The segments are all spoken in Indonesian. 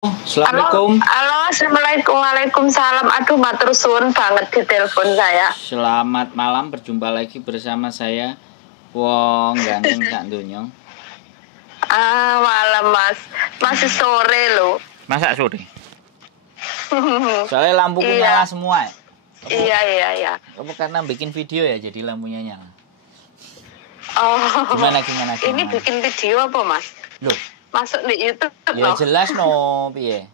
Halo, Assalamualaikum. halo, assalamualaikum, waalaikumsalam. Aduh, matur suwun banget di telepon saya. Selamat malam, berjumpa lagi bersama saya Wong ganteng Cak Donya. Malam mas, masih sore loh. Masa sore? Soalnya lampuku nyala Iya, semua ya. iya. Kamu karena bikin video ya jadi lampunya nyala. Oh, Gimana? ini bikin video apa mas? Loh, Masuk di YouTube ya loh. jelas no, piye.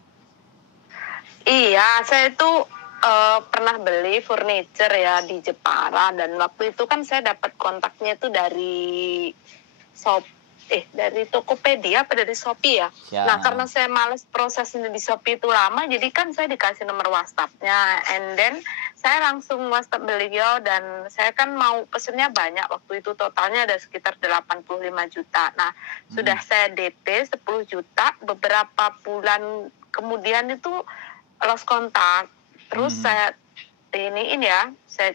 Iya, saya itu pernah beli furniture ya di Jepara, dan waktu itu kan saya dapat kontaknya itu dari Tokopedia apa dari Shopee ya. Ya. Nah, karena saya males prosesnya di Shopee itu lama, jadi kan saya dikasih nomor WhatsApp-nya, and then saya langsung WhatsApp beliau, dan saya kan mau pesennya banyak, waktu itu totalnya ada sekitar 85 juta. Nah, sudah saya DP 10 juta, beberapa bulan kemudian itu lost kontak. Terus saya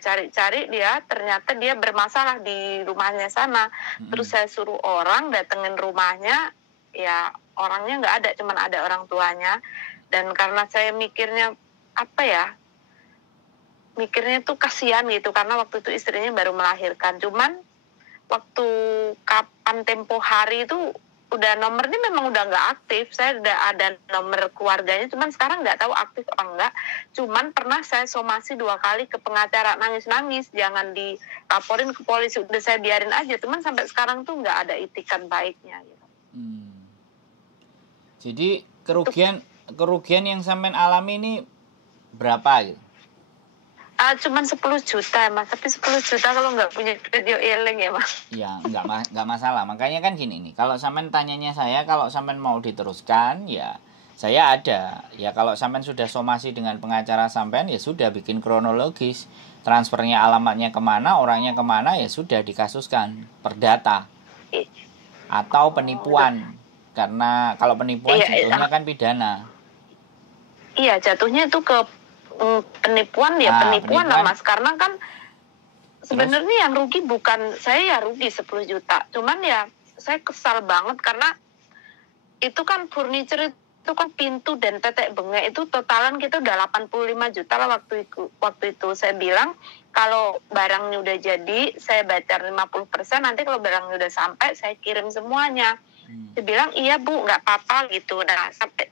cari-cari dia, ternyata dia bermasalah di rumahnya sana. Terus saya suruh orang datengin rumahnya, ya orangnya nggak ada, cuman ada orang tuanya. Dan karena saya mikirnya tuh kasihan gitu, karena waktu itu istrinya baru melahirkan. Cuman waktu kapan tempo hari itu udah nomornya memang udah nggak aktif. Saya udah ada nomor keluarganya, cuman sekarang nggak tahu aktif apa enggak. Cuman pernah saya somasi 2 kali ke pengacara, nangis-nangis, jangan dilaporin ke polisi, udah saya biarin aja. Cuman sampai sekarang tuh nggak ada itikan baiknya gitu. Jadi kerugian yang sampean alami ini berapa gitu? Cuman 10 juta ya mas, tapi 10 juta kalau nggak punya duit yo eling ya mas. Ya, nggak masalah. Makanya kan gini nih, kalau sampean tanyanya saya, kalau sampean mau diteruskan, ya saya ada. Ya kalau sampean sudah somasi dengan pengacara sampean, ya sudah bikin kronologis. Transfernya alamatnya kemana, orangnya kemana, ya sudah dikasuskan. Perdata. Atau penipuan. Karena kalau penipuan jatuhnya kan pidana. Iya, jatuhnya itu ke penipuan ya, penipuan lah mas, karena kan sebenarnya yang rugi bukan saya, ya rugi 10 juta. Cuman ya saya kesal banget karena itu kan furniture, itu kan pintu dan tetek bengek itu totalan kita udah 85 juta lah waktu itu. Saya bilang kalau barangnya udah jadi saya bayar 50%, nanti kalau barangnya udah sampai saya kirim semuanya. Dia bilang iya bu, nggak apa-apa gitu. Nah, sampai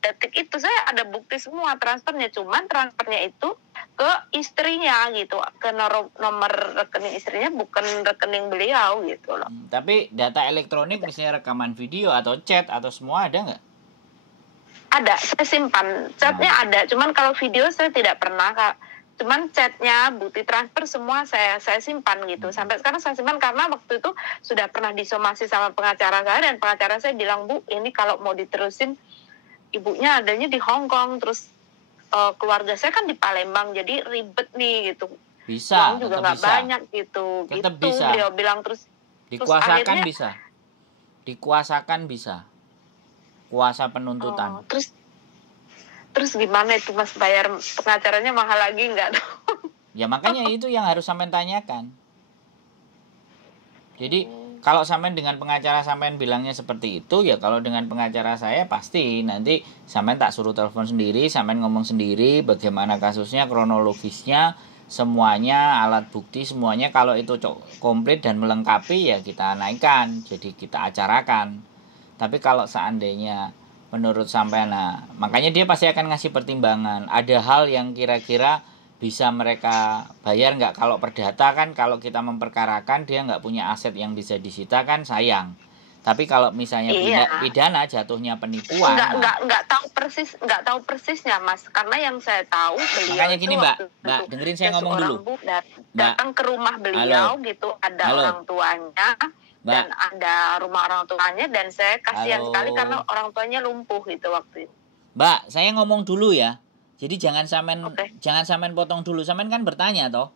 detik itu saya ada bukti semua transfernya, cuman transfernya itu ke istrinya gitu, ke nomor rekening istrinya, bukan rekening beliau gitu loh. Tapi data elektronik misalnya rekaman video atau chat atau semua ada nggak? Ada, saya simpan chatnya ada, cuman kalau video saya tidak pernah kak. Cuman chatnya, bukti transfer semua saya simpan gitu. Sampai sekarang saya simpan karena waktu itu sudah pernah disomasi sama pengacara saya, dan pengacara saya bilang, bu ini kalau mau diterusin ibunya adanya di Hong Kong, terus keluarga saya kan di Palembang, jadi ribet nih gitu. Bisa, uang juga nggak banyak gitu. Tetap gitu bisa. Beliau bilang Dikuasakan akhirnya, bisa. Dikuasakan bisa. Kuasa penuntutan. Terus gimana itu mas, bayar pengacaranya mahal lagi nggak? Ya makanya itu yang harus sampean tanyakan. Jadi kalau sampean dengan pengacara sampean bilangnya seperti itu, ya kalau dengan pengacara saya pasti nanti sampean tak suruh telepon sendiri, sampean ngomong sendiri bagaimana kasusnya, kronologisnya, semuanya, alat bukti semuanya. Kalau itu komplit dan melengkapi, ya kita naikkan, jadi kita acarakan. Tapi kalau seandainya menurut sampean, nah makanya dia pasti akan ngasih pertimbangan. Ada hal yang kira-kira bisa mereka bayar nggak. Kalau perdata kan, kalau kita memperkarakan dia nggak punya aset yang bisa disita kan sayang. Tapi kalau misalnya pidana jatuhnya penipuan. Nggak tahu persisnya mas, karena yang saya tahu beliau. Makanya gini mbak, dengerin saya ngomong dulu. Datang ke rumah beliau. Halo. Gitu, ada orang tuanya. Dan ada rumah orang tuanya, dan saya kasihan sekali karena orang tuanya lumpuh gitu waktu itu. Mbak, saya ngomong dulu ya. Jadi jangan sampean potong dulu. Sampean kan bertanya toh.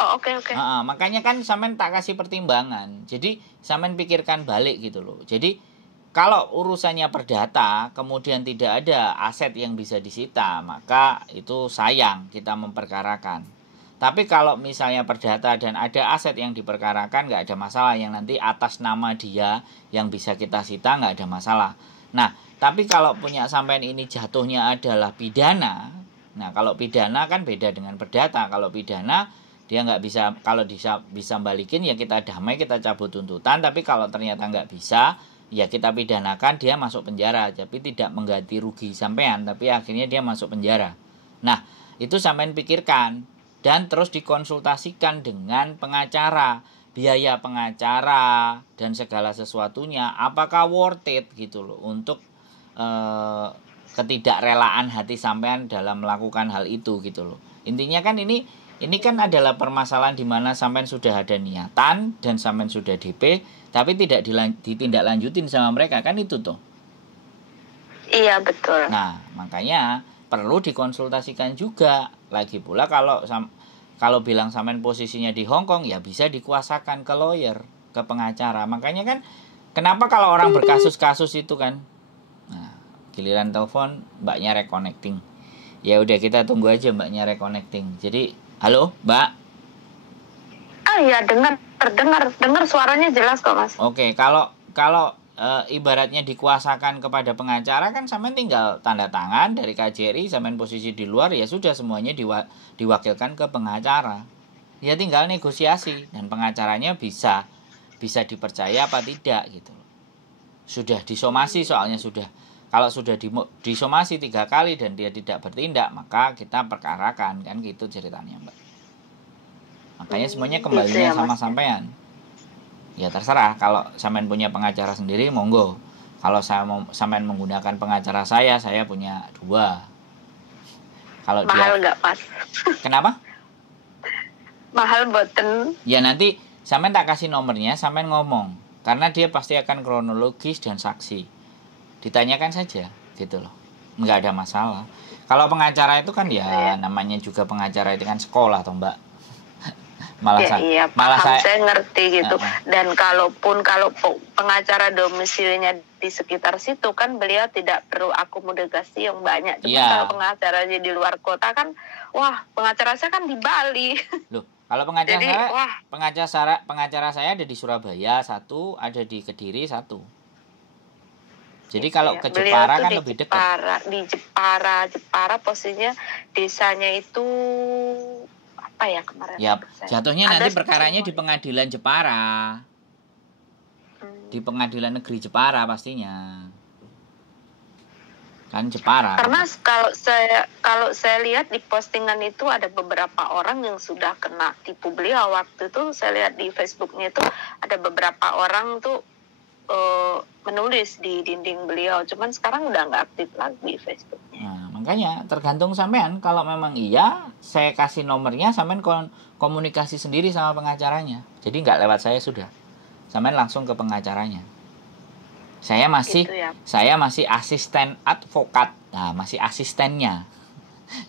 Oh, oke. Makanya kan sampean tak kasih pertimbangan. Jadi sampean pikirkan balik gitu loh. Jadi kalau urusannya perdata kemudian tidak ada aset yang bisa disita, maka itu sayang kita memperkarakan. Tapi kalau misalnya perdata dan ada aset yang diperkarakan, nggak ada masalah. Yang nanti atas nama dia yang bisa kita sita, nggak ada masalah. Nah, tapi kalau punya sampean ini jatuhnya adalah pidana. Nah, kalau pidana kan beda dengan perdata. Kalau pidana dia nggak bisa, kalau bisa balikin ya kita damai, kita cabut tuntutan. Tapi kalau ternyata nggak bisa, ya kita pidanakan, dia masuk penjara. Tapi tidak mengganti rugi sampean, tapi akhirnya dia masuk penjara. Nah, itu sampean pikirkan dan terus dikonsultasikan dengan pengacara. Biaya pengacara dan segala sesuatunya apakah worth it gitu loh untuk ketidakrelaan hati sampean dalam melakukan hal itu gitu loh. Intinya kan ini kan adalah permasalahan di mana sampean sudah ada niatan dan sampean sudah DP tapi tidak ditindaklanjutin sama mereka, kan itu tuh. Iya, betul. Nah, makanya perlu dikonsultasikan juga. Lagi pula kalau bilang sampean posisinya di Hong Kong, ya bisa dikuasakan ke lawyer, ke pengacara. Makanya kan kenapa kalau orang berkasus-kasus itu kan, nah, giliran telepon mbaknya reconnecting. Ya udah, kita tunggu aja mbaknya reconnecting. Jadi, halo mbak. Iya, dengar suaranya jelas kok, Mas. Oke, kalau ibaratnya dikuasakan kepada pengacara kan sampean tinggal tanda tangan dari KJRI, sampean posisi di luar, ya sudah semuanya diwakilkan ke pengacara. Ya tinggal negosiasi dan pengacaranya bisa dipercaya apa tidak gitu. Sudah disomasi soalnya kalau sudah disomasi 3 kali dan dia tidak bertindak, maka kita perkarakan, kan gitu ceritanya, Mbak. Makanya semuanya kembalinya sama sampean. Ya terserah, kalau sampean punya pengacara sendiri monggo. Kalau sampean menggunakan pengacara saya punya 2. Kalau mahal nggak, Mas? Kenapa? Mahal boten. Ya nanti sampean tak kasih nomornya, sampean ngomong. Karena dia pasti akan kronologis dan saksi. Ditanyakan saja gitu loh. Nggak ada masalah. Kalau pengacara itu kan ya namanya juga pengacara itu kan sekolah toh, Mbak. Malah saya ngerti gitu. Dan kalau pengacara domisilinya di sekitar situ kan beliau tidak perlu akomodasi yang banyak. Cuma kalau pengacaranya di luar kota kan, wah, pengacara saya kan di Bali. Loh, kalau pengacara saya ada di Surabaya 1, ada di Kediri 1. Jadi kalau ke Jepara kan lebih dekat. Di Jepara posisinya desanya itu apa ya kemarin? Ya, jatuhnya nanti perkaranya di pengadilan Jepara. Di pengadilan negeri Jepara pastinya. Kan Jepara. Karena kalau saya lihat di postingan itu ada beberapa orang yang sudah kena tipu beliau. Waktu itu saya lihat di Facebooknya itu ada beberapa orang tuh menulis di dinding beliau. Cuman sekarang udah nggak aktif lagi di Facebook. Nah, makanya tergantung sampean. Kalau memang iya, saya kasih nomornya, sampean komunikasi sendiri sama pengacaranya. Jadi nggak lewat saya sudah. Sampean langsung ke pengacaranya. Saya masih gitu ya. Saya masih asisten advokat. Nah, masih asistennya.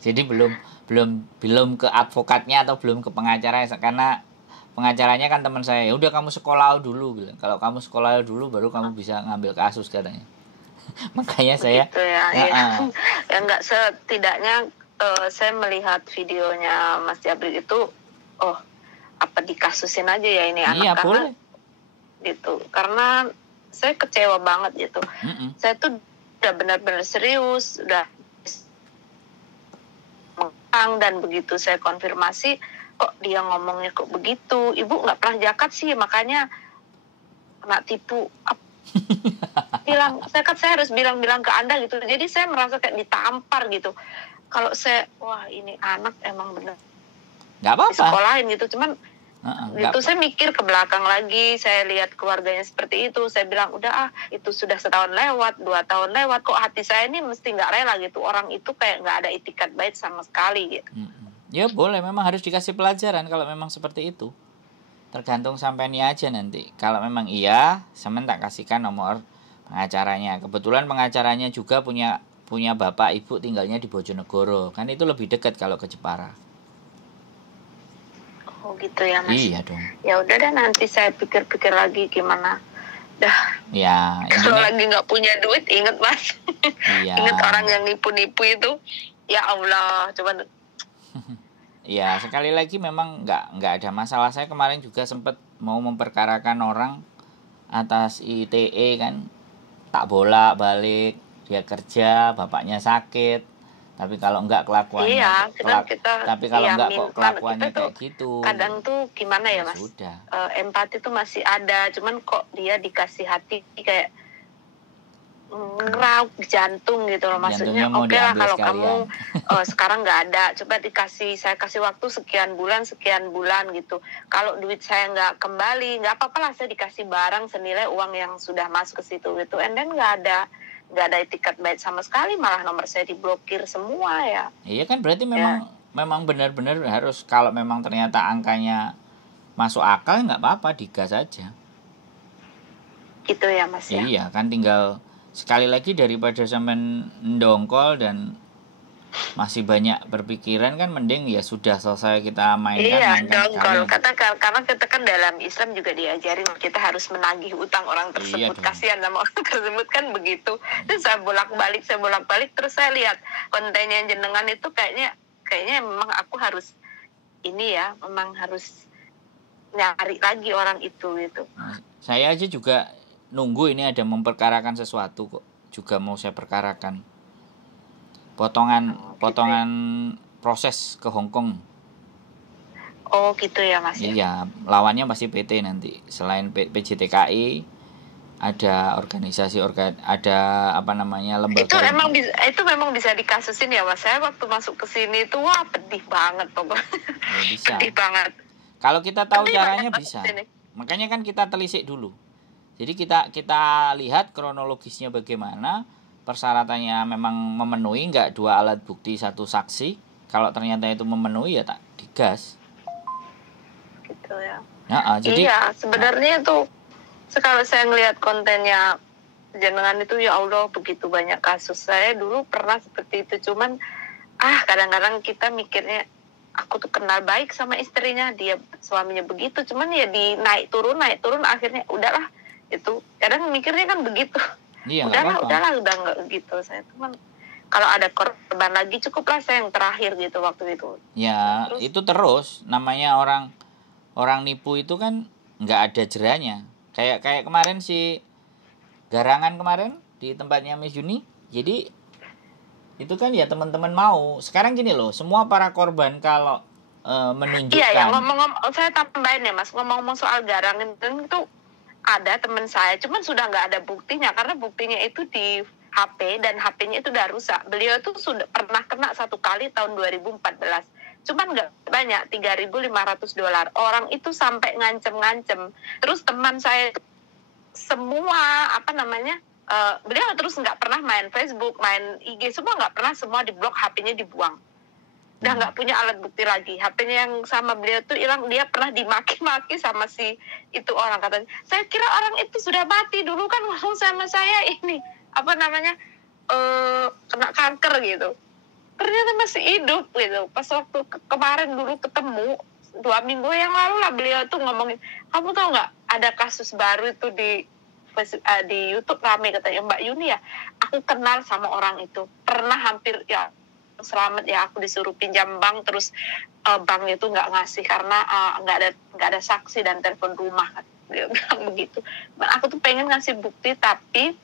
Jadi belum ke advokatnya atau belum ke pengacara, karena pengacaranya kan teman saya. Ya udah kamu sekolah dulu bilang. Kalau kamu sekolah dulu baru kamu bisa ngambil kasus katanya. Makanya saya ya nggak, setidaknya saya melihat videonya Mas Jabri itu, apa dikasusin aja ya ini anak, karena boleh. Gitu, karena saya kecewa banget gitu. Saya tuh udah benar-benar serius, udah mengang, dan begitu saya konfirmasi kok dia ngomongnya kok begitu, ibu nggak pernah zakat sih makanya kena tipu. Saya harus bilang ke Anda gitu. Jadi saya merasa kayak ditampar gitu. Kalau saya, wah ini anak emang bener nggak apa-apa sekolahin gitu. Cuman itu saya mikir ke belakang lagi, saya lihat keluarganya seperti itu, saya bilang udah itu sudah 1 tahun lewat, 2 tahun lewat, kok hati saya ini mesti nggak rela gitu. Orang itu kayak nggak ada itikat baik sama sekali gitu. Ya boleh, memang harus dikasih pelajaran kalau memang seperti itu. Tergantung sampeannya aja nanti. Kalau memang iya, sampean tak kasihkan nomor pengacaranya. Kebetulan pengacaranya juga punya bapak ibu tinggalnya di Bojonegoro. Kan itu lebih dekat kalau ke Jepara. Oh gitu ya, Mas. Iya dong. Ya udah deh, nanti saya pikir-pikir lagi gimana. Dah. Ya. Kalau lagi nggak punya duit, inget Mas. Iya. Ingat orang yang nipu-nipu itu. Ya Allah, coba. Ya, sekali lagi memang nggak ada masalah. Saya kemarin juga sempat mau memperkarakan orang atas ITE kan. tak bolak-balik, dia kerja, bapaknya sakit. Tapi kalau enggak kelakuannya, Iya, tapi kalau iya, enggak kok kelakuannya kita tuh kayak gitu, kadang tuh gimana ya, ya Mas? sudah. Empati tuh masih ada, cuman kok dia dikasih hati kayak ngeraup jantung gitu loh. Maksudnya Jantungnya mau oke lah diambil kalau kamu sekalian. sekarang nggak ada, coba saya kasih waktu sekian bulan gitu. Kalau duit saya nggak kembali, nggak apa-apa lah, saya dikasih barang senilai uang yang sudah masuk ke situ gitu. And then nggak ada etikat baik sama sekali, malah nomor saya diblokir semua ya. Iya kan, berarti memang benar-benar harus, kalau memang ternyata angkanya masuk akal nggak apa-apa, digas aja. Gitu ya, Mas ya. Iya kan, tinggal sekali lagi daripada sampean ndongkol dan masih banyak berpikiran, kan mending ya sudah selesai kita mainkan. Iya, dongkol. Karena kita kan dalam Islam juga diajarin kita harus menagih utang orang tersebut. Iya, kasihan sama orang tersebut kan begitu. Terus saya bolak-balik terus saya lihat kontennya jenengan itu kayaknya memang aku harus memang harus nyari lagi orang itu gitu. Nah, saya aja juga nunggu ini ada memperkarakan sesuatu kok, juga mau saya perkarakan potongan proses ke Hong Kong. Oh gitu ya, Mas. Iya, lawannya pasti PT nanti. Selain PJTKI ada organisasi ada lembaga. Itu memang bisa dikasusin ya, Mas. Saya waktu masuk ke sini itu wah pedih banget pokoknya. Ya, bisa. Pedih banget. Kalau kita tahu caranya bisa. Makanya kan kita telisik dulu. Jadi kita lihat kronologisnya bagaimana, persyaratannya memang memenuhi, nggak 2 alat bukti 1 saksi. Kalau ternyata itu memenuhi ya tak digas. Gitu ya. Jadi iya, sebenarnya tuh kalau saya ngelihat kontennya jenengan itu, ya Allah begitu banyak kasus. Saya dulu pernah seperti itu, cuman kadang-kadang kita mikirnya aku tuh kenal baik sama istrinya, dia suaminya begitu, cuman ya naik turun akhirnya udahlah. Itu kadang mikirnya kan begitu. Iya, udah nggak gitu. Saya cuman kalau ada korban lagi cukuplah saya yang terakhir gitu waktu itu. Ya itu terus namanya orang nipu itu kan nggak ada jeranya. Kayak kemarin si Garangan kemarin di tempatnya Miss Juni. Jadi itu kan ya teman-teman mau. Sekarang gini loh, semua para korban kalau menunjukkan. Iya ya, ngomong-ngomong saya tambahin ya, Mas, ngomong-ngomong soal Garangan itu ada teman saya, cuman sudah nggak ada buktinya karena buktinya itu di HP dan HP-nya itu udah rusak. Beliau tuh sudah pernah kena 1 kali tahun 2014. Cuman nggak banyak, $3.500. Orang itu sampai ngancem-ngancem. Terus teman saya semua beliau terus nggak pernah main Facebook, main IG, semua nggak pernah, semua diblok, HP-nya dibuang. Udah nggak punya alat bukti lagi. HP-nya yang sama beliau tuh hilang, dia pernah dimaki-maki sama si itu orang, katanya. Saya kira orang itu sudah mati dulu kan, ngomong sama saya ini kena kanker gitu. Ternyata masih hidup gitu. Pas waktu kemarin dulu ketemu 2 minggu yang lalu lah, beliau tuh ngomongin, kamu tahu nggak ada kasus baru itu di YouTube rame, katanya, Mbak Yuni ya, aku kenal sama orang itu, pernah hampir ya selamat ya, aku disuruh pinjam bank, terus banknya itu nggak ngasih karena nggak ada saksi dan telepon rumah, kan dia bilang begitu. Aku tuh pengen ngasih bukti tapi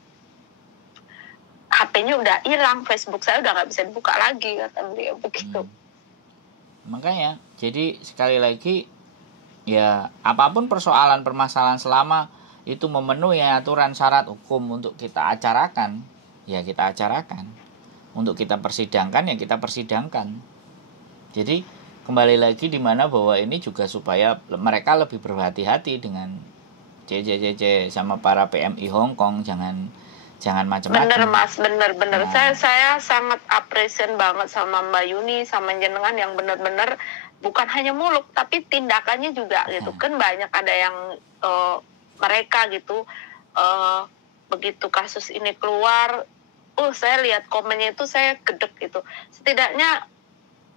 HP-nya udah hilang, Facebook saya udah nggak bisa dibuka lagi, kata dia begitu. Makanya jadi sekali lagi ya, apapun permasalahan selama itu memenuhi aturan syarat hukum untuk kita acarakan, ya kita acarakan. Untuk kita persidangkan ya kita persidangkan. Jadi kembali lagi di mana bahwa ini juga supaya mereka lebih berhati-hati dengan CCCC sama para PMI Hong Kong, jangan macam-macam. Bener Mas, bener. Nah. Saya sangat appreciate banget sama Mbak Yuni, sama jenengan yang bener-bener bukan hanya muluk tapi tindakannya juga gitu. Kan banyak ada yang mereka gitu begitu kasus ini keluar, saya lihat komennya itu saya gedek gitu. Setidaknya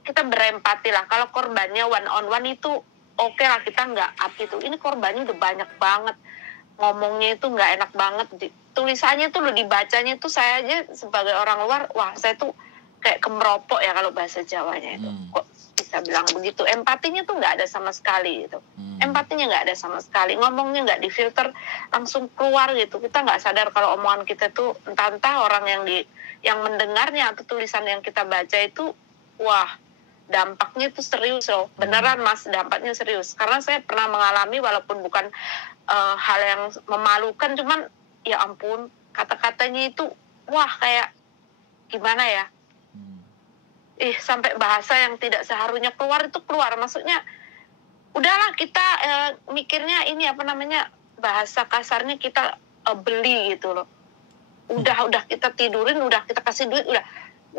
kita berempati lah. Kalau korbannya one on one itu oke lah, kita nggak up itu. Ini korbannya udah banyak banget. Ngomongnya itu nggak enak banget. Tulisannya tuh lo dibacanya tuh, saya aja sebagai orang luar, wah saya tuh kayak kemeropok ya kalau bahasa Jawanya itu. Kok bisa bilang begitu? Empatinya tuh nggak ada sama sekali gitu. Empatinya nggak ada sama sekali. Ngomongnya nggak difilter, langsung keluar gitu. Kita nggak sadar kalau omongan kita tuh entah orang yang mendengarnya atau tulisan yang kita baca itu, wah, dampaknya itu serius loh. Beneran Mas, dampaknya serius. Karena saya pernah mengalami, walaupun bukan hal yang memalukan, cuman ya ampun, kata-katanya itu wah kayak gimana ya, sampai bahasa yang tidak seharusnya keluar itu keluar. Maksudnya udahlah kita mikirnya ini apa namanya, bahasa kasarnya kita beli gitu loh. Udah kita tidurin, udah kita kasih duit, udah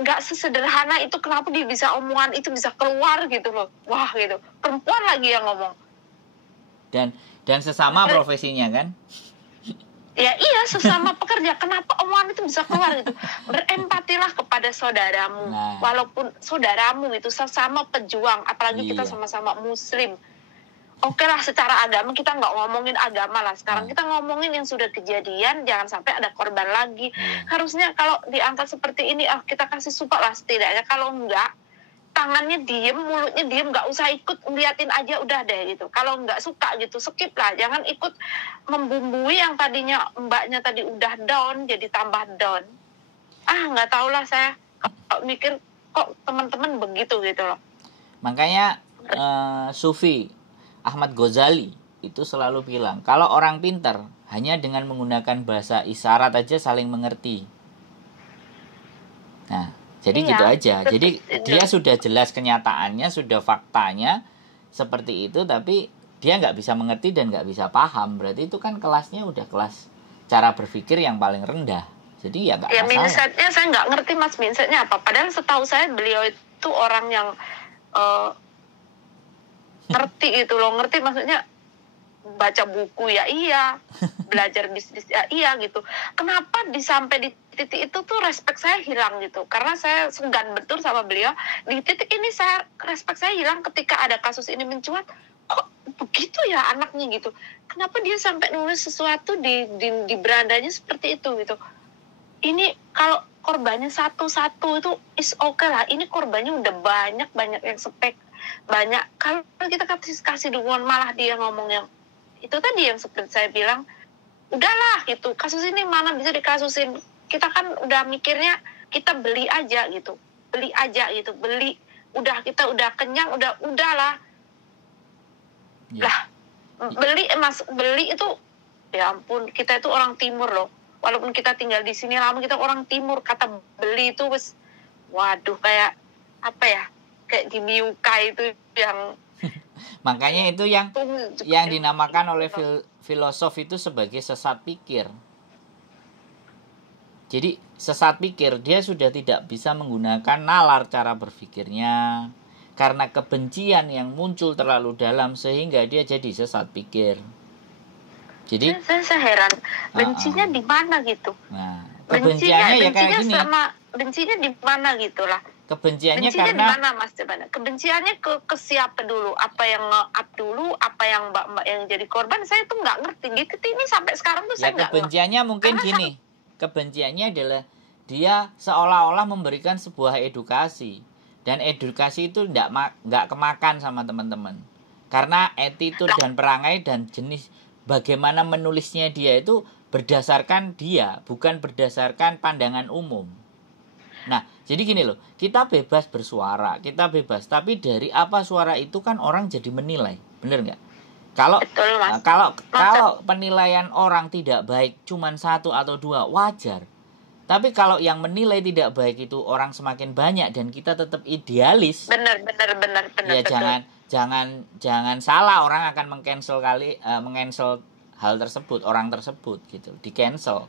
nggak sesederhana itu. Kenapa dia bisa omongan itu bisa keluar gitu loh, wah gitu. Perempuan lagi yang ngomong, dan sesama profesinya kan. Ya iya, sesama pekerja, kenapa omongan itu bisa keluar gitu. Berempatilah kepada saudaramu, walaupun saudaramu itu sesama pejuang, apalagi kita sama-sama muslim. Oke lah, secara agama kita nggak ngomongin agama lah sekarang, kita ngomongin yang sudah kejadian, jangan sampai ada korban lagi. Harusnya kalau diangkat seperti ini, kita kasih support lah setidaknya. Kalau enggak, tangannya diem, mulutnya diem, nggak usah ikut ngeliatin aja udah deh gitu. Kalau nggak suka gitu, skip lah. Jangan ikut membumbui yang tadinya mbaknya tadi udah down, jadi tambah down. Nggak tahu lah, saya mikir kok teman-teman begitu gitu loh. Makanya Sufi Ahmad Ghazali itu selalu bilang, kalau orang pintar hanya dengan menggunakan bahasa isyarat aja saling mengerti. Nah, jadi gitu aja. Jadi dia sudah jelas kenyataannya, sudah faktanya seperti itu, tapi dia nggak bisa mengerti dan nggak bisa paham. Berarti itu kan kelasnya udah kelas cara berpikir yang paling rendah. Jadi ya nggak masalah. Mindsetnya saya nggak ngerti Mas, mindsetnya apa. Padahal setahu saya beliau itu orang yang ngerti gitu loh. Ngerti maksudnya baca buku ya iya, belajar bisnis ya iya gitu. Kenapa sampai di titik itu tuh respect saya hilang gitu. Karena saya segan betul sama beliau. Di titik ini respect saya hilang ketika ada kasus ini mencuat. Kok begitu ya anaknya gitu. Kenapa dia sampai nulis sesuatu di berandanya seperti itu gitu. Ini kalau korbannya satu-satu itu is okay lah. Ini korbannya udah banyak yang banyak. Kalau kita kasih dukungan, malah dia ngomong yang itu tadi yang seperti saya bilang, udahlah gitu, kasus ini mana bisa dikasusin. Kita kan udah mikirnya kita beli aja gitu, udah kita udah kenyang, udahlah. Lah beli itu ya ampun, kita itu orang timur loh. Walaupun kita tinggal di sini lama, kita orang timur, kata beli itu wes, waduh, kayak apa ya, kayak dimiuka itu yang makanya itu yang dinamakan oleh filosof itu sebagai sesat pikir. Jadi sesat pikir, dia sudah tidak bisa menggunakan nalar cara berpikirnya karena kebencian yang muncul terlalu dalam sehingga dia jadi sesat pikir. Jadi saya heran, bencinya di mana gitu. Nah, kebenciannya ya kayak gini. Bencinya di mana gitulah. Kebenciannya karena di mana Mas? Kebenciannya ke siapa dulu? Apa yang nge-up dulu? Apa yang mbak-mbak yang jadi korban? Saya tuh nggak ngerti. Gitu ini sampai sekarang tuh saya nggak. Kebenciannya mungkin gini. Kebenciannya adalah dia seolah-olah memberikan sebuah edukasi, dan edukasi itu nggak kemakan sama teman-teman. Karena attitude dan perangai dan jenis bagaimana menulisnya dia itu berdasarkan dia, bukan berdasarkan pandangan umum. Nah, jadi gini loh, kita bebas bersuara, kita bebas, tapi dari apa suara itu kan orang jadi menilai, bener nggak? Kalau penilaian orang tidak baik cuman 1 atau 2 wajar, tapi kalau yang menilai tidak baik itu orang semakin banyak dan kita tetap idealis, benar. Ya jangan salah, orang akan mengcancel hal tersebut, orang tersebut gitu, di cancel.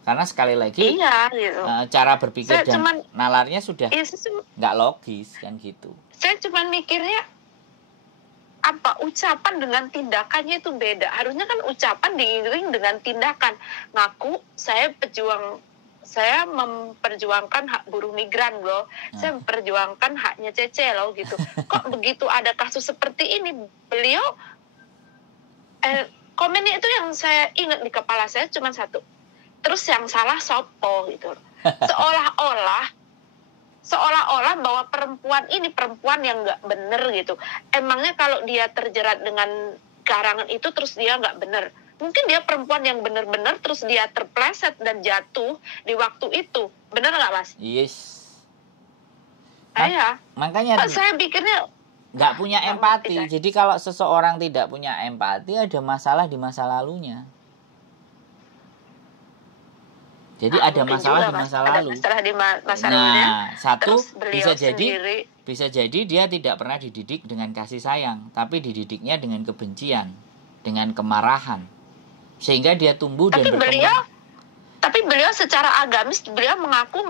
Karena sekali lagi gitu. Cara berpikir dan nalarnya sudah nggak logis kan gitu. Saya cuma mikirnya apa ucapan dengan tindakannya itu beda. Harusnya kan ucapan diiring dengan tindakan. Ngaku saya memperjuangkan hak buruh migran loh. Saya memperjuangkan haknya Cece loh gitu. Kok begitu ada kasus seperti ini, beliau komennya itu yang saya ingat di kepala saya cuma satu. Terus yang salah sopo gitu. Seolah-olah paham bahwa perempuan ini perempuan yang nggak bener gitu. Emangnya kalau dia terjerat dengan karangan itu terus dia nggak bener? Mungkin dia perempuan yang bener-bener terus dia terpleset dan jatuh di waktu itu. Bener nggak, Mas? Yes. Makanya saya pikirnya nggak punya empati. Jadi kalau seseorang tidak punya empati, ada masalah di masa lalunya. Jadi ada masalah di masa lalu. Nah, satu bisa jadi dia tidak pernah dididik dengan kasih sayang, tapi dididiknya dengan kebencian, dengan kemarahan, sehingga dia tumbuh dan berkembang. Tapi beliau secara agamis beliau mengaku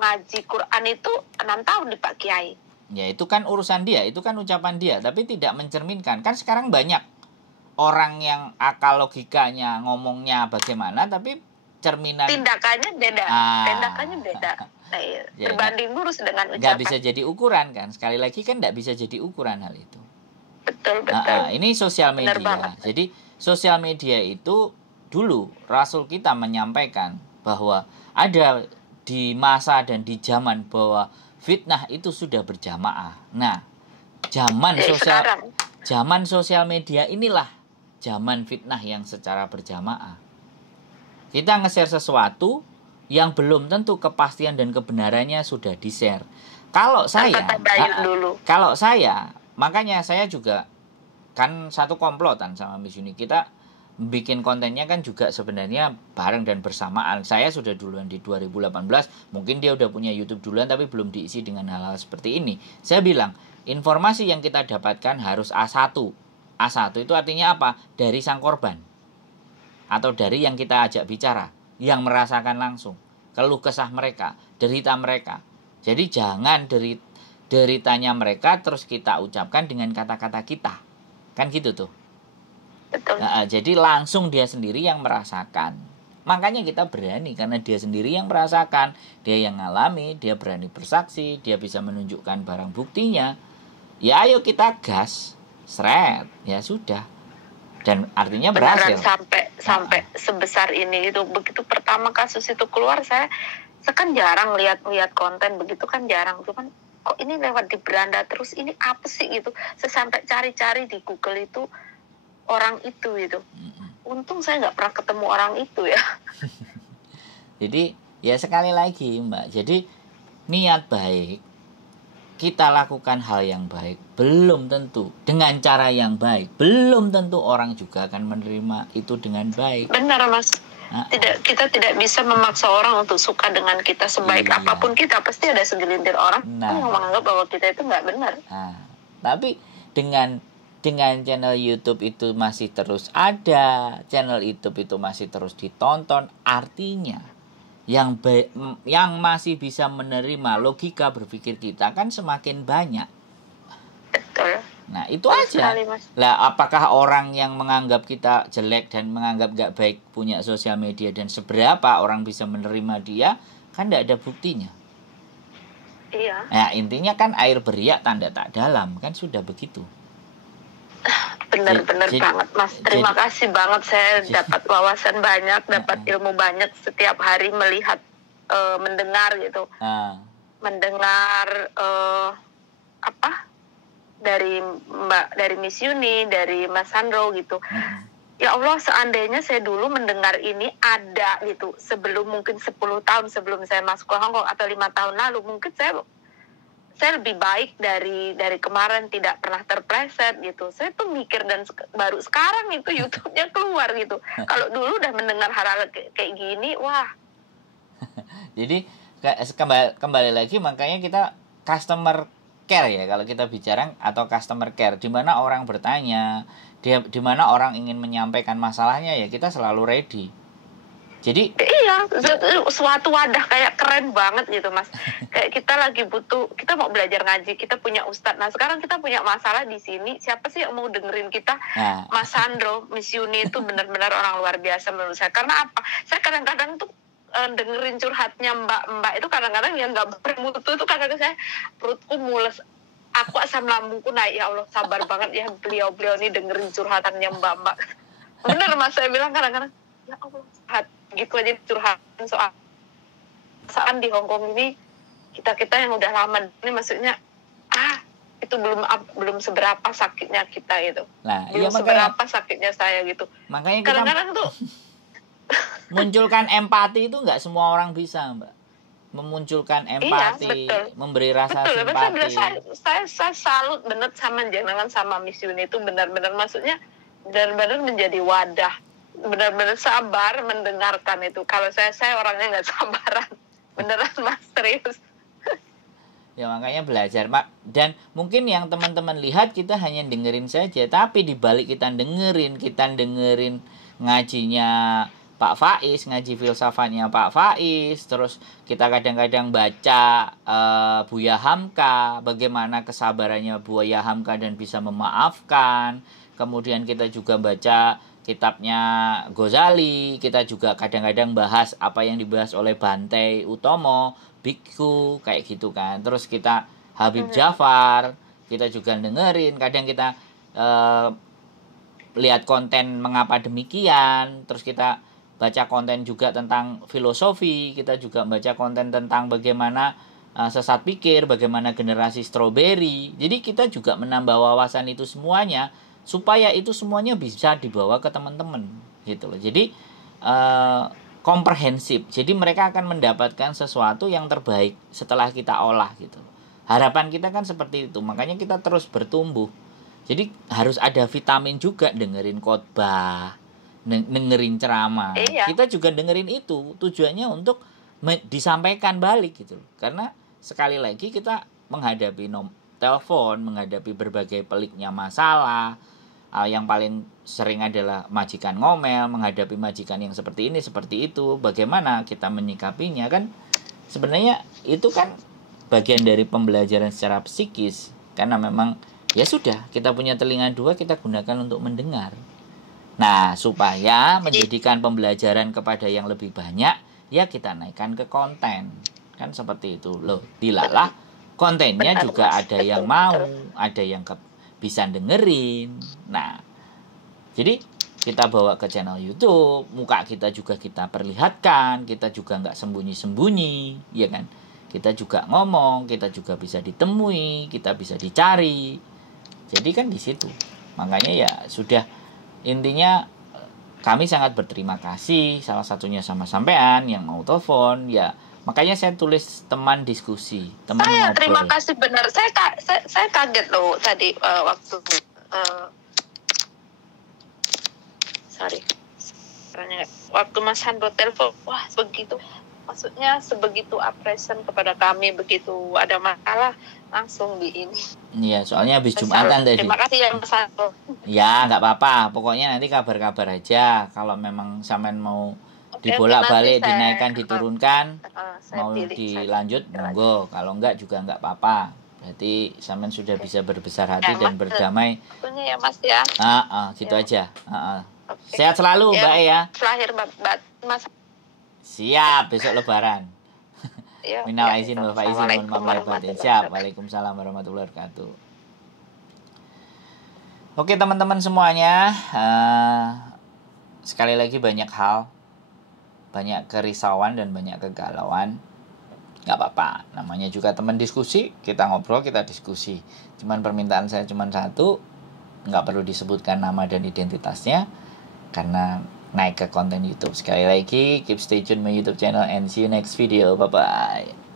ngaji Quran itu 6 tahun di Pak Kiai. Ya itu kan urusan dia, itu kan ucapan dia, tapi tidak mencerminkan. Kan sekarang banyak orang yang akal logikanya ngomongnya bagaimana, tapi cerminan tindakannya beda. Nah, ya, berbanding lurus dengan ucapan. Nggak bisa jadi ukuran kan, sekali lagi kan nggak bisa jadi ukuran hal itu. Betul. Ini sosial media. Jadi sosial media itu dulu Rasul kita menyampaikan bahwa ada di masa dan di zaman bahwa fitnah itu sudah berjamaah. Nah, zaman sosial media inilah zaman fitnah yang secara berjamaah. Kita nge-share sesuatu yang belum tentu kepastian dan kebenarannya sudah di-share. Kalau saya, makanya saya juga kan satu komplotan sama Miss Yuni. Kita bikin kontennya kan juga sebenarnya bareng dan bersamaan. Saya sudah duluan di 2018, mungkin dia udah punya YouTube duluan tapi belum diisi dengan hal-hal seperti ini. Saya bilang, informasi yang kita dapatkan harus A1. A1 itu artinya apa? Dari sang korban. Atau dari yang kita ajak bicara, yang merasakan langsung keluh kesah mereka, derita mereka. Jadi jangan deritanya mereka terus kita ucapkan dengan kata-kata kita. Kan gitu tuh. Betul. Nah, jadi langsung dia sendiri yang merasakan. Makanya kita berani karena dia sendiri yang merasakan, dia yang ngalami, dia berani bersaksi, dia bisa menunjukkan barang buktinya. Ya ayo kita gas, seret, ya sudah. Dan artinya berhasil. Sampai sebesar ini itu. Begitu pertama kasus itu keluar, saya kan jarang lihat konten begitu, kan jarang tuh kan. Kok ini lewat di beranda terus, ini apa sih gitu. Saya sampai cari-cari di Google itu orang itu gitu. Untung saya nggak pernah ketemu orang itu ya. Jadi ya sekali lagi Mbak, jadi niat baik, kita lakukan hal yang baik, belum tentu dengan cara yang baik, belum tentu orang juga akan menerima itu dengan baik. Benar Mas. Kita tidak bisa memaksa orang untuk suka dengan kita sebaik apapun kita. Pasti ada segelintir orang yang menganggap bahwa kita itu nggak benar. Tapi dengan channel YouTube itu masih terus ada, channel YouTube itu masih terus ditonton, artinya yang masih bisa menerima logika berpikir kita kan semakin banyak. Betul. Nah itu aja. Lah apakah orang yang menganggap kita jelek dan menganggap gak baik punya sosial media, dan seberapa orang bisa menerima dia, kan gak ada buktinya. Iya. Nah intinya kan air beriak tanda tak dalam, kan sudah begitu. Benar-benar banget Mas. Terima kasih banget, saya dapat wawasan banyak, dapat ilmu banyak setiap hari melihat, mendengar gitu. Mendengar dari Miss Yuni, dari Mas Sandro gitu. Ya Allah, seandainya saya dulu mendengar ini ada gitu mungkin 10 tahun sebelum saya masuk ke Hong Kong atau 5 tahun lalu, mungkin saya lebih baik dari kemarin, tidak pernah terpleset gitu. Saya tuh mikir, dan baru sekarang itu YouTube-nya keluar gitu. Kalau dulu udah mendengar hal-hal kayak gini, wah. Jadi kembali lagi, makanya kita customer care ya kalau kita bicara, atau customer care, di mana orang bertanya, di mana orang ingin menyampaikan masalahnya, ya kita selalu ready. Jadi iya, suatu wadah kayak keren banget gitu Mas. Kayak kita lagi butuh, kita mau belajar ngaji, kita punya ustadz. Nah sekarang kita punya masalah di sini, siapa sih yang mau dengerin kita? Mas Sandro, Miss Yuni itu benar-benar orang luar biasa menurut saya. Karena apa? Saya kadang-kadang tuh dengerin curhatnya mbak-mbak itu, kadang-kadang yang nggak bermutu itu, kadang-kadang saya perutku mules, aku asam lambungku naik. Ya Allah, sabar banget ya beliau-beliau ini dengerin curhatannya mbak-mbak. Bener Mas, saya bilang kadang-kadang, ya Allah, curhat gitu aja, curhat soal di Hong Kong ini kita yang udah lama ini, maksudnya itu belum seberapa sakitnya kita itu. Nah, belum seberapa sakitnya saya gitu. Makanya kita kadang-kadang tuh munculkan empati itu nggak semua orang bisa, Mbak. Memunculkan empati, memberi rasa simpati. Saya salut bener sama Jenengan sama Miss Yuni itu, benar-benar maksudnya benar-benar menjadi wadah, benar-benar sabar mendengarkan itu. Kalau saya orangnya nggak sabaran, beneran Mas, serius. Ya makanya belajar, Mak. Dan mungkin yang teman-teman lihat kita hanya dengerin saja, tapi di balik kita dengerin ngajinya Pak Faiz, ngaji filsafatnya Pak Faiz, terus kita kadang-kadang baca Buya Hamka, bagaimana kesabarannya Buya Hamka dan bisa memaafkan. Kemudian kita juga baca kitabnya Ghazali, kita juga kadang-kadang bahas apa yang dibahas oleh Bante Utomo, Bhikkhu, kayak gitu kan. Terus kita Habib Jafar, kita juga dengerin, kadang kita lihat konten mengapa demikian, terus kita baca konten juga tentang filosofi, kita juga baca konten tentang bagaimana sesat pikir, bagaimana generasi strawberry. Jadi kita juga menambah wawasan itu semuanya, supaya itu semuanya bisa dibawa ke teman-teman gitu loh. Jadi komprehensif. Jadi mereka akan mendapatkan sesuatu yang terbaik setelah kita olah gitu. Harapan kita kan seperti itu. Makanya kita terus bertumbuh. Jadi harus ada vitamin juga, dengerin khotbah, dengerin ceramah. Kita juga dengerin itu, tujuannya untuk disampaikan balik gitu. Karena sekali lagi kita menghadapi telepon, menghadapi berbagai peliknya masalah. Yang paling sering adalah majikan ngomel, menghadapi majikan yang seperti ini, seperti itu. Bagaimana kita menyikapinya kan? Sebenarnya itu kan bagian dari pembelajaran secara psikis. Karena memang ya sudah, kita punya telinga dua, kita gunakan untuk mendengar. Nah, supaya menjadikan pembelajaran kepada yang lebih banyak, ya kita naikkan ke konten. Kan seperti itu loh. Dilalah kontennya juga ada yang mau, ada yang bisa dengerin. Nah, jadi kita bawa ke channel YouTube, muka kita juga kita perlihatkan, kita juga nggak sembunyi-sembunyi, ya kan? Kita juga ngomong, kita juga bisa ditemui, kita bisa dicari. Jadi kan di situ. Makanya ya sudah, intinya kami sangat berterima kasih, salah satunya sama sampean yang mau telepon, ya makanya saya tulis teman diskusi, teman saya ngobrol. Terima kasih benar. Saya kaget loh tadi waktu waktu Mas Handro telepon, wah begitu, maksudnya sebegitu appreciation kepada kami, begitu ada masalah langsung di ini. Iya, soalnya habis Jumatan tadi. Terima kasih ya Mas Handro. Ya, nggak apa-apa. Pokoknya nanti kabar-kabar aja. Kalau memang sampean mau dibolak-balik, dinaikkan, diturunkan, mau dilanjut, monggo. Kalau enggak juga enggak apa-apa. Berarti sampean sudah bisa berbesar hati dan berdamai. Tentunya ya Mas ya. Gitu aja. Sehat selalu Mbak ya. Terakhir Mas. Siap, besok Lebaran. Minal aizin wal faizin, mohon maaf lahir batin. Siap. Waalaikumsalam warahmatullahi wabarakatuh. Oke teman-teman semuanya, sekali lagi banyak hal, banyak kerisauan dan banyak kegalauan. Gak apa-apa, namanya juga teman diskusi, kita ngobrol, kita diskusi. Cuman permintaan saya cuma satu, gak perlu disebutkan nama dan identitasnya, karena naik ke konten YouTube. Sekali lagi, keep stay tune my YouTube channel and see you next video. Bye-bye.